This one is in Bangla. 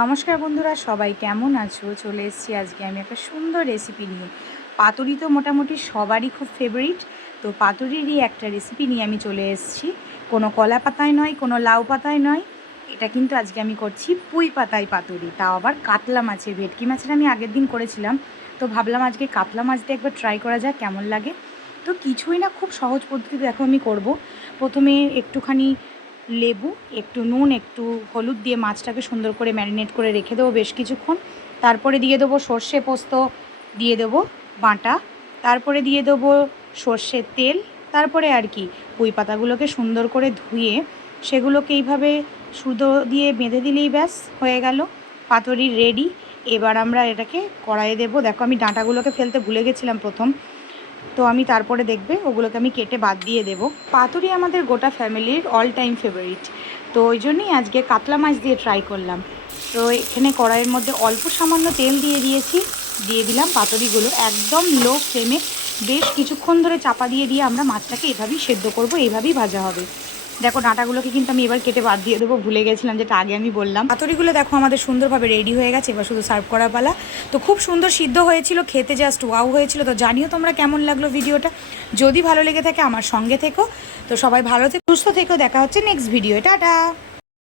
নমস্কার বন্ধুরা, সবাই কেমন আছো? চলে এসেছি আজকে আমি একটা সুন্দর রেসিপি নিয়ে। পাতুরি তো মোটামুটি সবারই খুব ফেভারিট। তো পাতুরিরই একটা রেসিপি নিয়ে আমি চলে এসেছি। কোনো কলা পাতায় নয়, কোনো লাউ পাতায় নয়, এটা কিন্তু আজকে আমি করছি পুঁই পাতায় পাতুরি, তাও আবার কাতলা মাছের। ভেটকি মাছের আমি আগের দিন করেছিলাম, তো ভাবলাম আজকে কাতলা মাছ দিয়ে একবার ট্রাই করা যাক কেমন লাগে। তো কিছুই না, খুব সহজ পদ্ধতি দেখো আমি করব। প্রথমে একটুখানি লেবু, একটু নুন, একটু হলুদ দিয়ে মাছটাকে সুন্দর করে ম্যারিনেট করে রেখে দেবো বেশ কিছুক্ষণ। তারপরে দিয়ে দেবো সর্ষে পোস্ত, দিয়ে দেবো বাটা, তারপরে দিয়ে দেবো সর্ষের তেল, তারপরে আর কি পুঁই পাতাগুলোকে সুন্দর করে ধুয়ে সেগুলোকে এইভাবে সুতো দিয়ে বেঁধে দিলেই ব্যাস হয়ে গেল পাতুরি রেডি। এবার আমরা এটাকে কড়াইয়ে দেবো। দেখো আমি ডাঁটাগুলোকে ফেলতে ভুলে গেছিলাম প্রথম, তো আমি তারপরে দেখবে ওগুলোকে আমি কেটে বাদ দিয়ে দেবো। পাতুরি আমাদের গোটা ফ্যামিলির অল টাইম ফেভারিট, তো ওই জন্যই আজকে কাতলা মাছ দিয়ে ট্রাই করলাম। তো এখানে কড়াইয়ের মধ্যে অল্প সামান্য তেল দিয়ে দিয়েছি, দিয়ে দিলাম পাতুরিগুলো একদম লো ফ্লেমে বেশ কিছুক্ষণ ধরে চাপা দিয়ে আমরা মাছটাকে এভাবেই সেদ্ধ করব, এইভাবেই ভাজা হবে। দেখো ডাঁটাগুলোকে কিন্তু আমি এবার কেটে বাদ দিয়ে দেবো, ভুলে গেছিলাম, যেটা আগে আমি বললাম। পাতুরিগুলো দেখো আমাদের সুন্দরভাবে রেডি হয়ে গেছে, এবার শুধু সার্ভ করা পালা। তো খুব সুন্দর সিদ্ধ হয়েছিল, খেতে জাস্ট ওয়াও হয়েছিল। তো জানিও তোমরা কেমন লাগলো ভিডিওটা। যদি ভালো লেগে থাকে আমার সঙ্গে থেকো। তো সবাই ভালো থেকো, সুস্থ থেকো, দেখা হচ্ছে নেক্সট ভিডিও। টাটা।